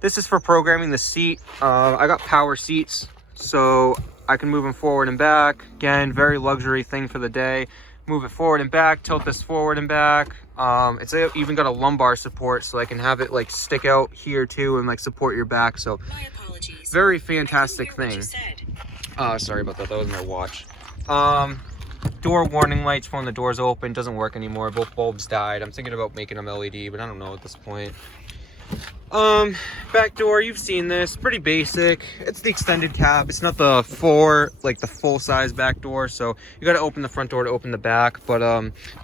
This is for programming the seat. I got power seats, so I can move them forward and back. Again, very luxury thing for the day. Move it forward and back, tilt this forward and back. It's even got a lumbar support, so I can have it like stick out here too and like support your back. So very fantastic thing. Sorry about that. That was my watch. Door warning lights when the door's open doesn't work anymore. Both bulbs died. I'm thinking about making them LED, but I don't know at this point. Back door, you've seen this, pretty basic. It's the extended cab. It's not the full size back door, so you got to open the front door to open the back. But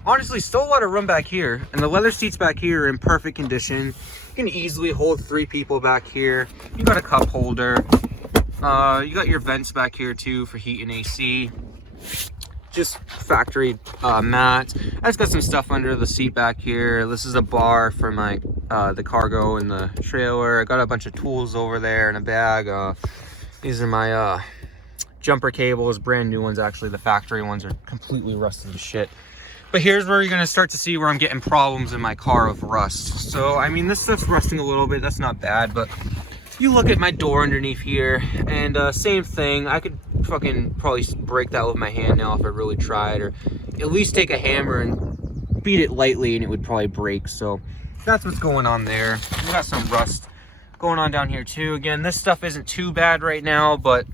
honestly, still a lot of room back here, and the leather seats back here are in perfect condition. You can easily hold 3 people back here. You got a cup holder. You got your vents back here too for heat and AC. Just factory mat. I just got some stuff under the seat back here. This is a bar for my the cargo and the trailer. I got a bunch of tools over there in a bag. These are my jumper cables, brand new ones actually. The factory ones are completely rusted to shit. But here's where you're gonna start to see where I'm getting problems in my car with rust. So I mean, this stuff's rusting a little bit. That's not bad, but you look at my door underneath here, and same thing. I could fucking probably break that with my hand now if I really tried, or at least take a hammer and beat it lightly and it would probably break. So that's what's going on there. We got some rust going on down here too. Again, this stuff isn't too bad right now, but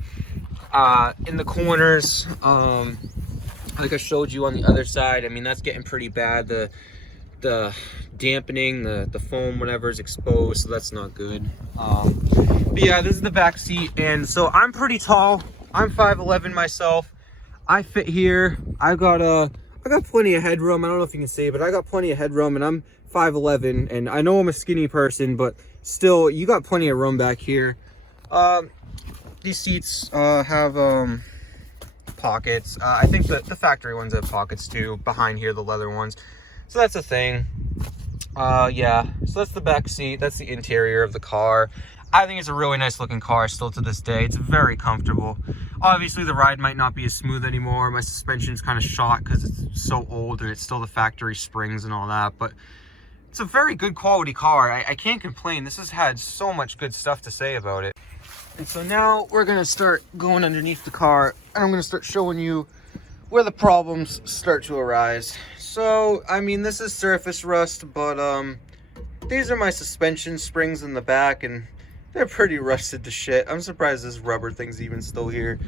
in the corners, like I showed you on the other side, I mean, that's getting pretty bad. The dampening, the foam, whatever, is exposed, so that's not good. But yeah, this is the back seat, and so I'm pretty tall. I'm 5'11" myself. I fit here. I got plenty of headroom. I don't know if you can see, but I got plenty of headroom, and I'm 5'11", and I know I'm a skinny person, but still, you got plenty of room back here. These seats have pockets. I think the factory ones have pockets too, behind here, the leather ones. So that's a thing. Yeah, so that's the back seat. That's the interior of the car. I think it's a really nice looking car still to this day. It's very comfortable. Obviously, the ride might not be as smooth anymore. My suspension's kind of shot because it's so old and it's still the factory springs and all that. But it's a very good quality car. I can't complain. This has had so much good stuff to say about it. And so now we're going to start going underneath the car, and I'm going to start showing you where the problems start to arise. So, I mean, this is surface rust, but these are my suspension springs in the back, and they're pretty rusted to shit. I'm surprised this rubber thing's even still here.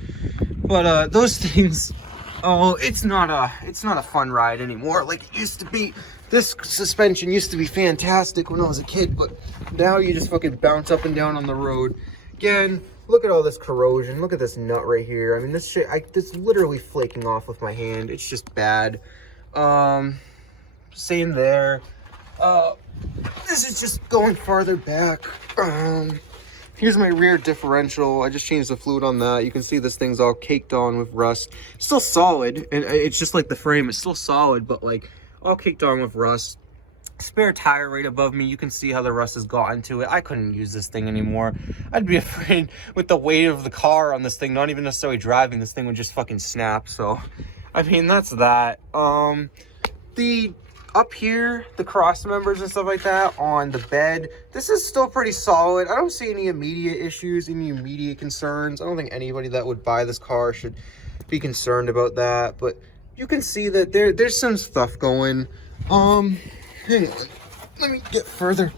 But those things, oh, it's not a fun ride anymore like it used to be. This suspension used to be fantastic when I was a kid, but now you just fucking bounce up and down on the road. Again, look at all this corrosion. Look at this nut right here. I mean, this shit, it's literally flaking off with my hand. It's just bad. Same there. This is just going farther back. Here's my rear differential. I just changed the fluid on that. You can see this thing's all caked on with rust. Still solid, and it's just like the frame. It's still solid, but like all caked on with rust. Spare tire right above me. You can see how the rust has gotten to it. I couldn't use this thing anymore. I'd be afraid with the weight of the car on this thing, not even necessarily driving, this thing would just fucking snap. So, I mean, that's that. The up here, the cross members and stuff like that on the bed, this is still pretty solid. I don't see any immediate issues, any immediate concerns. I don't think anybody that would buy this car should be concerned about that, but you can see that there's some stuff going. Hang on, let me get further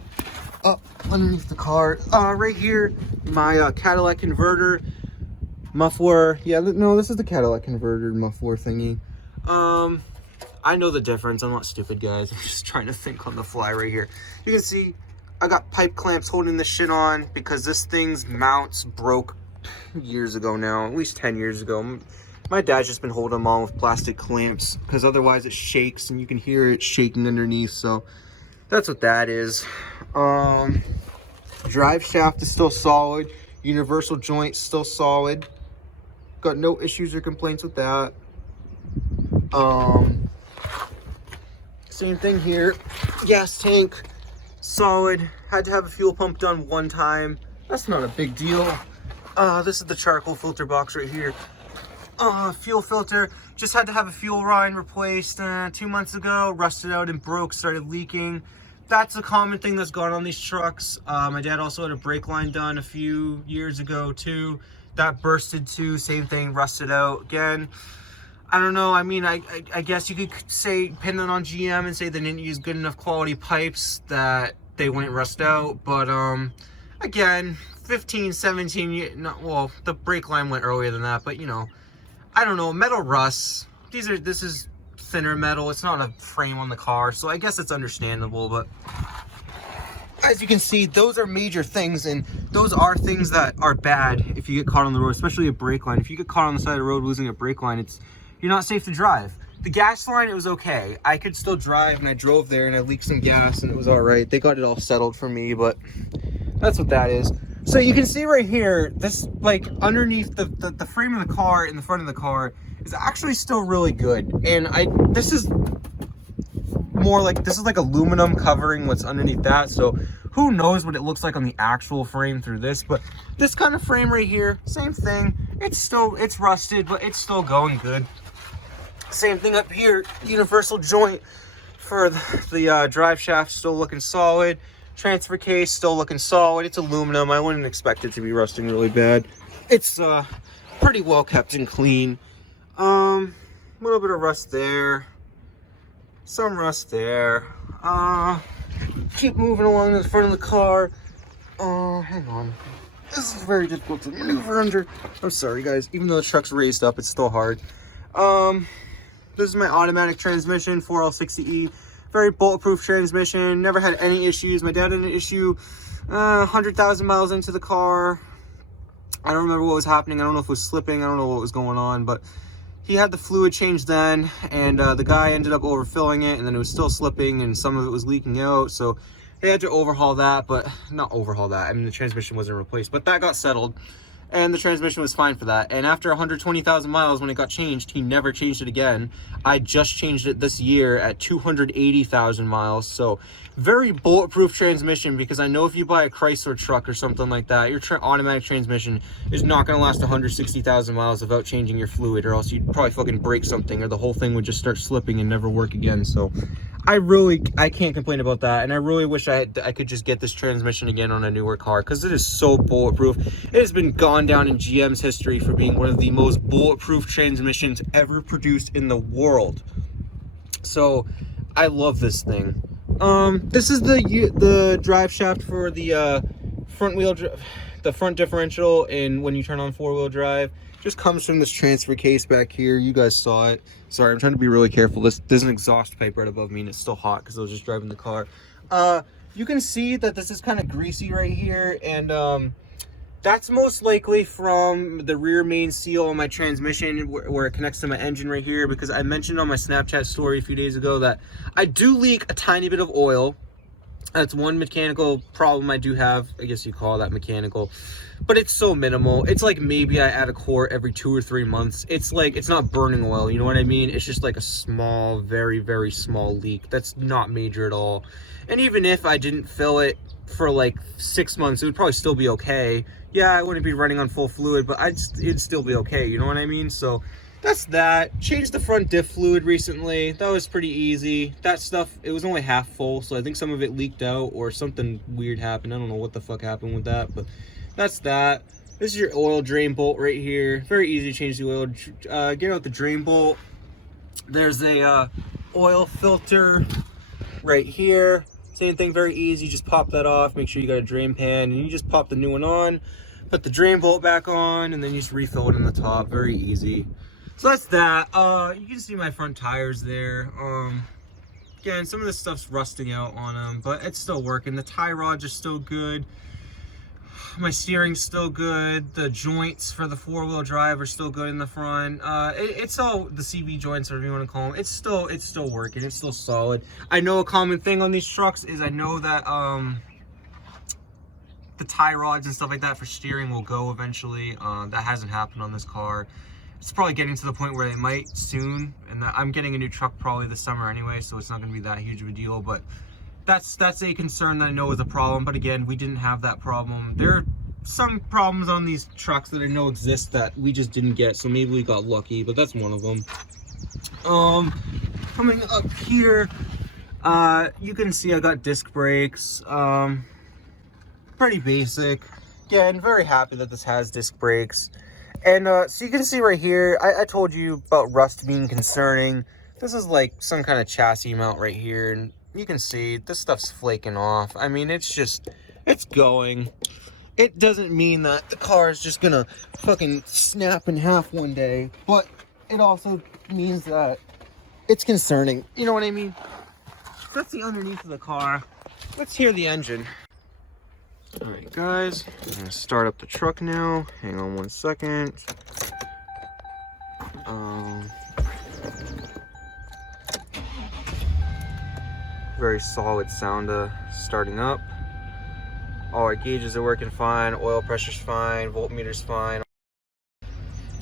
up underneath the car. Right here, my Cadillac converter muffler. Yeah, no, this is the Cadillac converter muffler thingy. I know the difference. I'm not stupid, guys. I'm just trying to think on the fly right here. You can see I got pipe clamps holding this shit on because this thing's mounts broke years ago now, at least 10 years ago. My dad's just been holding them on with plastic clamps because otherwise it shakes and you can hear it shaking underneath. So that's what that is. Drive shaft is still solid. Universal joint still solid. Got no issues or complaints with that. Same thing here. Gas tank, solid. Had to have a fuel pump done one time. That's not a big deal. This is the charcoal filter box right here. Fuel filter. Just had to have a fuel line replaced 2 months ago. Rusted out and broke, started leaking. that's a common thing that's gone on these trucks. My dad also had a brake line done a few years ago too. That bursted too, same thing, rusted out again. I don't know, I mean, I guess you could say, pin it on GM and say they didn't use good enough quality pipes that they wouldn't rust out, but again, 15, 17, well, the brake line went earlier than that, but you know, I don't know, metal rusts. This is thinner metal, it's not a frame on the car, so I guess it's understandable, but as you can see, those are major things, and those are things that are bad if you get caught on the road, especially a brake line. If you get caught on the side of the road losing a brake line, you're not safe to drive. The gas line, it was okay. I could still drive, and I drove there, and I leaked some gas, and it was all right. They got it all settled for me, but that's what that is. So you can see right here, this, like, underneath the frame of the car, in the front of the car, is actually still really good. And this is like aluminum covering what's underneath that, so who knows what it looks like on the actual frame through this. But this kind of frame right here, same thing, it's rusted, but it's still going good. Same thing up here, universal joint for the drive shaft still looking solid, transfer case still looking solid. It's aluminum, I wouldn't expect it to be rusting really bad. It's pretty well kept and clean. Little bit of rust there, some rust there. Keep moving along to the front of the car. Hang on. This is very difficult to maneuver under. I'm sorry, guys. Even though the truck's raised up, it's still hard. This is my automatic transmission, 4L60E. Very bulletproof transmission. Never had any issues. My dad had an issue 100,000 miles into the car. I don't remember what was happening. I don't know if it was slipping. I don't know what was going on, but he had the fluid change then, and the guy ended up overfilling it, and then it was still slipping, and some of it was leaking out, so they had to overhaul that, but not overhaul that. I mean, the transmission wasn't replaced, but that got settled, and the transmission was fine for that. And after 120,000 miles, when it got changed, he never changed it again. I just changed it this year at 280,000 miles, so very bulletproof transmission, because I know if you buy a Chrysler truck or something like that, your automatic transmission is not going to last 160,000 miles without changing your fluid, or else you'd probably fucking break something, or the whole thing would just start slipping and never work again. So I can't complain about that, and I really wish I could just get this transmission again on a newer car, because it is so bulletproof. It has been gone down in GM's history for being one of the most bulletproof transmissions ever produced in the world. So I love this thing. This is the drive shaft for the the front differential, and when you turn on 4-wheel drive, just comes from this transfer case back here. You guys saw it. Sorry, I'm trying to be really careful. There's an exhaust pipe right above me, and it's still hot because I was just driving the car. You can see that this is kind of greasy right here, and that's most likely from the rear main seal on my transmission where it connects to my engine right here, because I mentioned on my Snapchat story a few days ago that I do leak a tiny bit of oil. That's one mechanical problem I do have. I guess you call that mechanical, but it's so minimal. It's like maybe I add a quart every 2 or 3 months. It's like, it's not burning oil, you know what I mean? It's just like a small, very, very small leak. That's not major at all. And even if I didn't fill it for like 6 months, it would probably still be okay. Yeah, I wouldn't be running on full fluid, but it'd still be okay, you know what I mean? So that's that. Changed the front diff fluid recently. That was pretty easy. That stuff, it was only half full, so I think some of it leaked out or something weird happened. I don't know what the fuck happened with that, but that's that. This is your oil drain bolt right here. Very easy to change the oil. Get out the drain bolt. There's a oil filter right here. Same thing, very easy. Just pop that off. Make sure you got a drain pan, and you just pop the new one on. Put the drain bolt back on, and then you just refill it in the top. Very easy. So that's that. You can see my front tires there. Again, some of this stuff's rusting out on them, but it's still working. The tie rods are still good. My steering's still good. The joints for the 4-wheel drive are still good in the front. It's all the CV joints, or whatever you want to call them. It's still working. It's still solid. I know a common thing on these trucks is I know that the tie rods and stuff like that for steering will go eventually. That hasn't happened on this car. It's probably getting to the point where they might soon, and I'm getting a new truck probably this summer anyway, so it's not going to be that huge of a deal. But that's a concern that I know is a problem. But again, we didn't have that problem. There are some problems on these trucks that I know exist that we just didn't get, so maybe we got lucky, but that's one of them. Coming up here, You can see I got disc brakes. Pretty basic. Again, very happy that this has disc brakes. And so you can see right here, I told you about rust being concerning. This is like some kind of chassis mount right here, and you can see this stuff's flaking off. I mean, it's going. It doesn't mean that the car is just gonna fucking snap in half one day, but it also means that it's concerning. You know what I mean? So that's the underneath of the car. Let's hear the engine. All right, guys, I'm gonna start up the truck now. Hang on one second. Very solid sound starting up. All our gauges are working fine. Oil pressure's fine. Voltmeter's fine.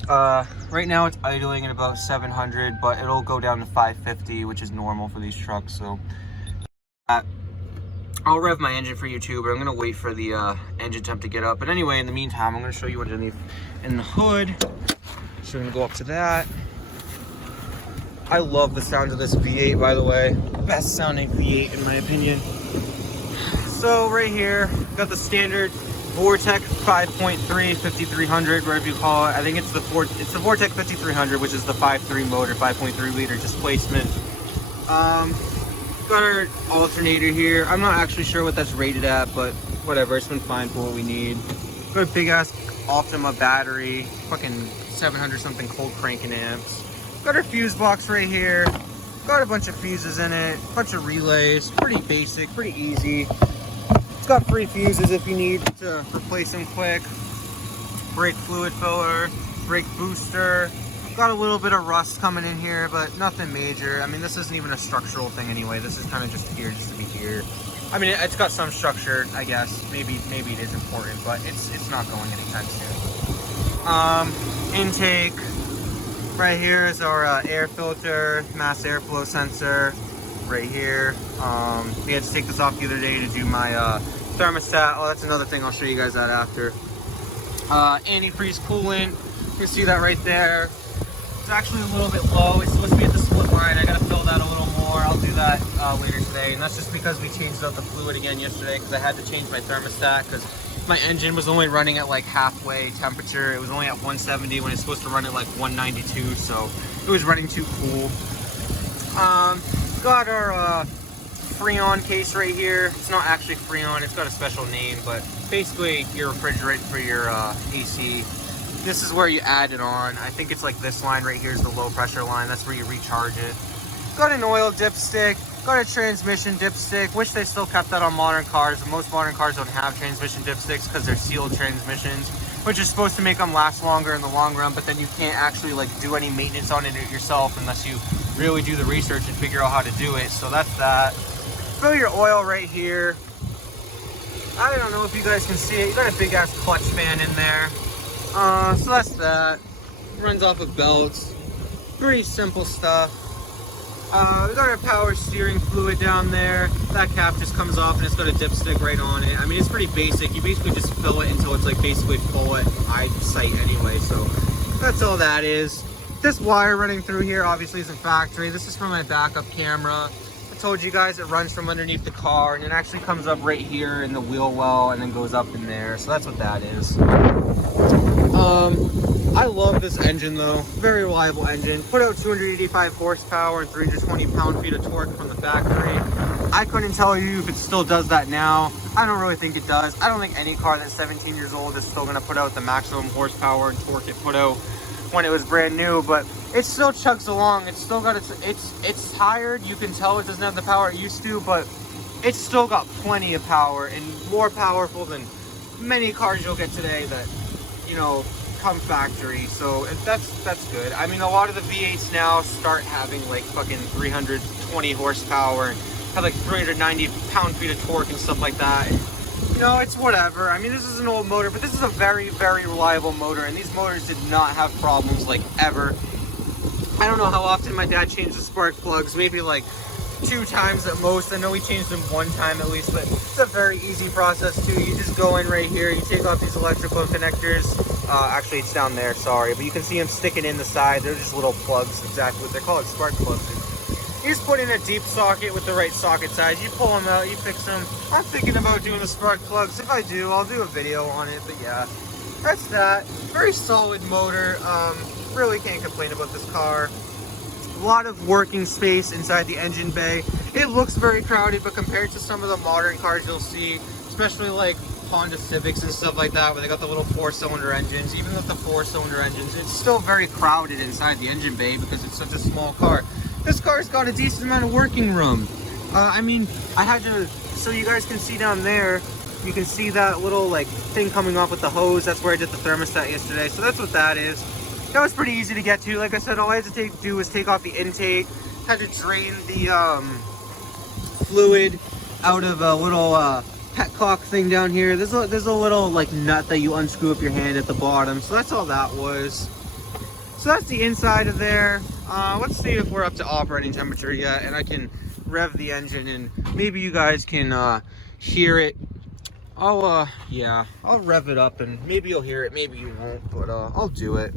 Right now it's idling at about 700, but it'll go down to 550, which is normal for these trucks. So I'll rev my engine for you too, but I'm gonna wait for the engine temp to get up. But anyway, in the meantime, I'm gonna show you underneath in the hood. So we're gonna go up to that. I love the sound of this V8, by the way. Best sounding V8 in my opinion. So right here, got the standard Vortec 5.3 5300, whatever you call it. I think it's the Vortec 5300, which is the 5.3 motor, 5.3 liter displacement. Got our alternator here. I'm not actually sure what that's rated at, but whatever, it's been fine for what we need. Got a big ass Optima battery, fucking 700 something cold cranking amps. Got our fuse box right here. Got a bunch of fuses in it, a bunch of relays. Pretty basic, pretty easy. It's got 3 fuses if you need to replace them quick. Brake fluid filler, brake booster. Got a little bit of rust coming in here, but nothing major. I mean, this isn't even a structural thing anyway. This is kind of just here, just to be here. I mean, it's got some structure, I guess. Maybe it is important, but it's not going anytime soon. Intake. Right here is our air filter, mass airflow sensor. Right here. We had to take this off the other day to do my thermostat. Oh, that's another thing. I'll show you guys that after. Antifreeze coolant. You can see that right there. It's actually a little bit low. It's supposed to be at the split line. I gotta fill that a little more. I'll do that later today. And that's just because we changed out the fluid again yesterday, because I had to change my thermostat because my engine was only running at like halfway temperature. It was only at 170 when it's supposed to run at like 192, so it was running too cool. Got our Freon case right here. It's not actually Freon, it's got a special name, but basically your refrigerant for your AC. This is where you add it on. I think it's like this line right here is the low pressure line. That's where you recharge it. Got an oil dipstick. Got a transmission dipstick. Wish they still kept that on modern cars. Most modern cars don't have transmission dipsticks because they're sealed transmissions, which is supposed to make them last longer in the long run, but then you can't actually like do any maintenance on it yourself unless you really do the research and figure out how to do it. So that's that. Fill your oil right here. I don't know if you guys can see it. You got a big ass clutch fan in there. So that's that. Runs off of belts. Pretty simple stuff. We got our power steering fluid down there. That cap just comes off and it's got a dipstick right on it. I mean, it's pretty basic. You basically just fill it until it's like basically full at eyesight anyway. So that's all that is. This wire running through here obviously isn't factory. This is from my backup camera. I told you guys it runs from underneath the car and it actually comes up right here in the wheel well and then goes up in there. So that's what that is. I love this engine though. Very reliable engine. Put out 285 horsepower and 320 pound-feet of torque from the factory. I couldn't tell you if it still does that now. I don't really think it does. I don't think any car that's 17 years old is still gonna put out the maximum horsepower and torque it put out when it was brand new, but it still chugs along. It's still got it's tired. You can tell it doesn't have the power it used to, but it's still got plenty of power and more powerful than many cars you'll get today that, you know, come factory. So that's good. I mean, a lot of the V8s now start having like fucking 320 horsepower and have like 390 pound-feet of torque and stuff like that. And, you know, it's whatever. I mean, this is an old motor, but this is a very, very reliable motor, and these motors did not have problems like ever. I don't know how often my dad changed the spark plugs, maybe like 2 times at most. I know we changed them 1 time at least, but it's a very easy process too. You just go in right here, you take off these electrical connectors. Actually it's down there, sorry, but you can see them sticking in the side. They're just little plugs, exactly what they're called, spark plugs. You just put in a deep socket with the right socket size. You pull them out, you fix them. I'm thinking about doing the spark plugs. If I do, I'll do a video on it, but yeah. That's that. Very solid motor. Really can't complain about this car. A lot of working space inside the engine bay. It looks very crowded, but compared to some of the modern cars you'll see, especially like Honda Civics and stuff like that, where they got the little 4-cylinder engines, even with the 4-cylinder engines, it's still very crowded inside the engine bay because it's such a small car. This car's got a decent amount of working room. I mean, I had to, so you guys can see down there, you can see that little like thing coming off with the hose. That's where I did the thermostat yesterday. So that's what that is. That was pretty easy to get to. Like I said, all I had to do was take off the intake. Had to drain the fluid out of a little petcock thing down here. There's a little like nut that you unscrew up your hand at the bottom. So that's all that was. So that's the inside of there. Let's see if we're up to operating temperature yet, and I can rev the engine, and maybe you guys can hear it. Yeah, I'll rev it up, and maybe you'll hear it, maybe you won't, but I'll do it.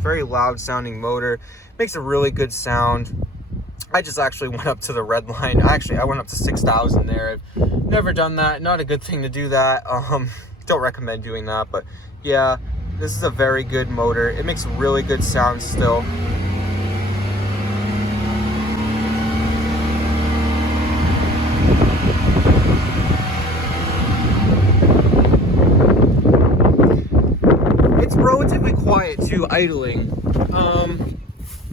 Very loud sounding motor, makes a really good sound. I just actually went up to the red line. Actually, I went up to 6,000 there. I've never done that. Not a good thing to do that. Don't recommend doing that, but yeah, this is a very good motor. It makes really good sound still. It's relatively quiet too, idling.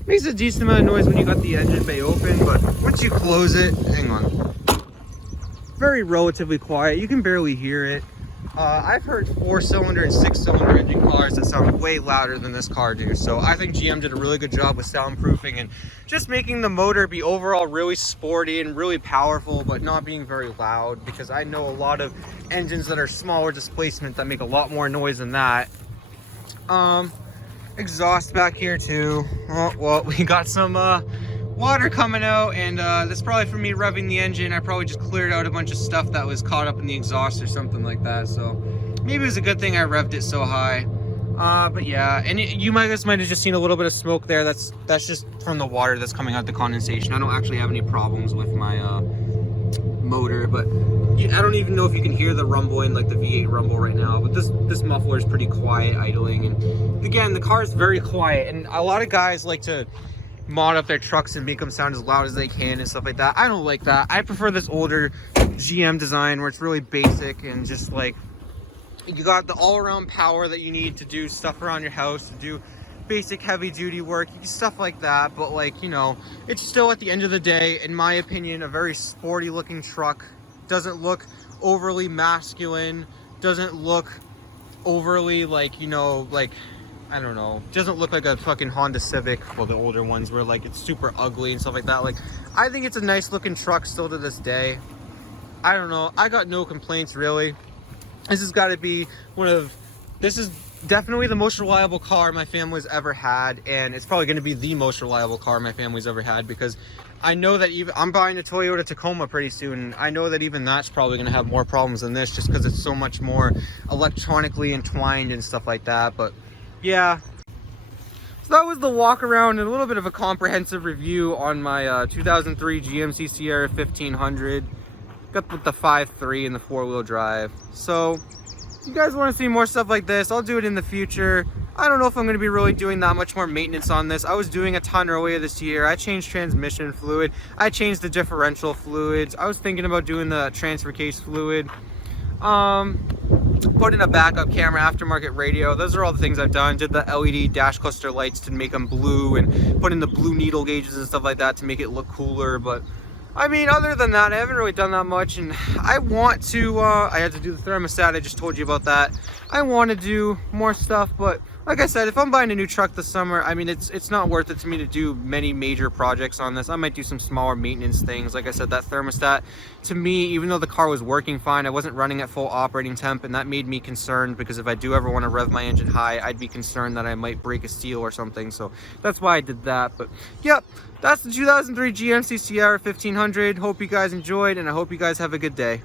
Makes a decent amount of noise when you got the engine bay open, but once you close it, hang on. Very relatively quiet. You can barely hear it. I've heard 4-cylinder and 6-cylinder engine cars that sound way louder than this car do. So I think GM did a really good job with soundproofing and just making the motor be overall really sporty and really powerful, but not being very loud, because I know a lot of engines that are smaller displacement that make a lot more noise than that. Exhaust back here too. Oh, well, we got some water coming out, and that's probably for me revving the engine. I probably just cleared out a bunch of stuff that was caught up in the exhaust or something like that, so maybe it was a good thing I revved it so high. But yeah, and you guys might have just seen a little bit of smoke there. That's just from the water that's coming out the condensation. I don't actually have any problems with my motor, but I don't even know if you can hear the rumbling, like the V8 rumble right now, but this muffler is pretty quiet idling. And again, the car is very quiet, and a lot of guys like to mod up their trucks and make them sound as loud as they can and stuff like that. I don't like that. I prefer this older GM design where it's really basic and just like you got the all-around power that you need to do stuff around your house, to do basic heavy duty work, stuff like that. But like, you know, it's still at the end of the day, in my opinion, a very sporty looking truck. Doesn't look overly masculine, doesn't look overly like, you know, like, I don't know, doesn't look like a fucking Honda Civic, well, the older ones where like it's super ugly and stuff like that. Like, I think it's a nice looking truck still to this day. I don't know, I got no complaints really. This has got to be this is definitely the most reliable car my family's ever had, and it's probably going to be the most reliable car my family's ever had, because I know that even I'm buying a Toyota Tacoma pretty soon. I know that even that's probably going to have more problems than this, just because it's so much more electronically entwined and stuff like that. But yeah, so that was the walk around and a little bit of a comprehensive review on my 2003 GMC Sierra 1500. Got the 5.3 and the 4-wheel drive. So if you guys want to see more stuff like this, I'll do it in the future. I don't know if I'm going to be really doing that much more maintenance on this. I was doing a ton earlier this year. I changed transmission fluid. I changed the differential fluids. I was thinking about doing the transfer case fluid. Put in a backup camera, aftermarket radio. Those are all the things I've done. Did the LED dash cluster lights to make them blue, and put in the blue needle gauges and stuff like that to make it look cooler. But I mean, other than that, I haven't really done that much, and I want to, I had to do the thermostat, I just told you about that. I want to do more stuff, but like I said, if I'm buying a new truck this summer, I mean, it's not worth it to me to do many major projects on this. I might do some smaller maintenance things. Like I said, that thermostat, to me, even though the car was working fine, I wasn't running at full operating temp, and that made me concerned, because if I do ever want to rev my engine high, I'd be concerned that I might break a seal or something. So that's why I did that. But yep, that's the 2003 GMC Sierra 1500. Hope you guys enjoyed, and I hope you guys have a good day.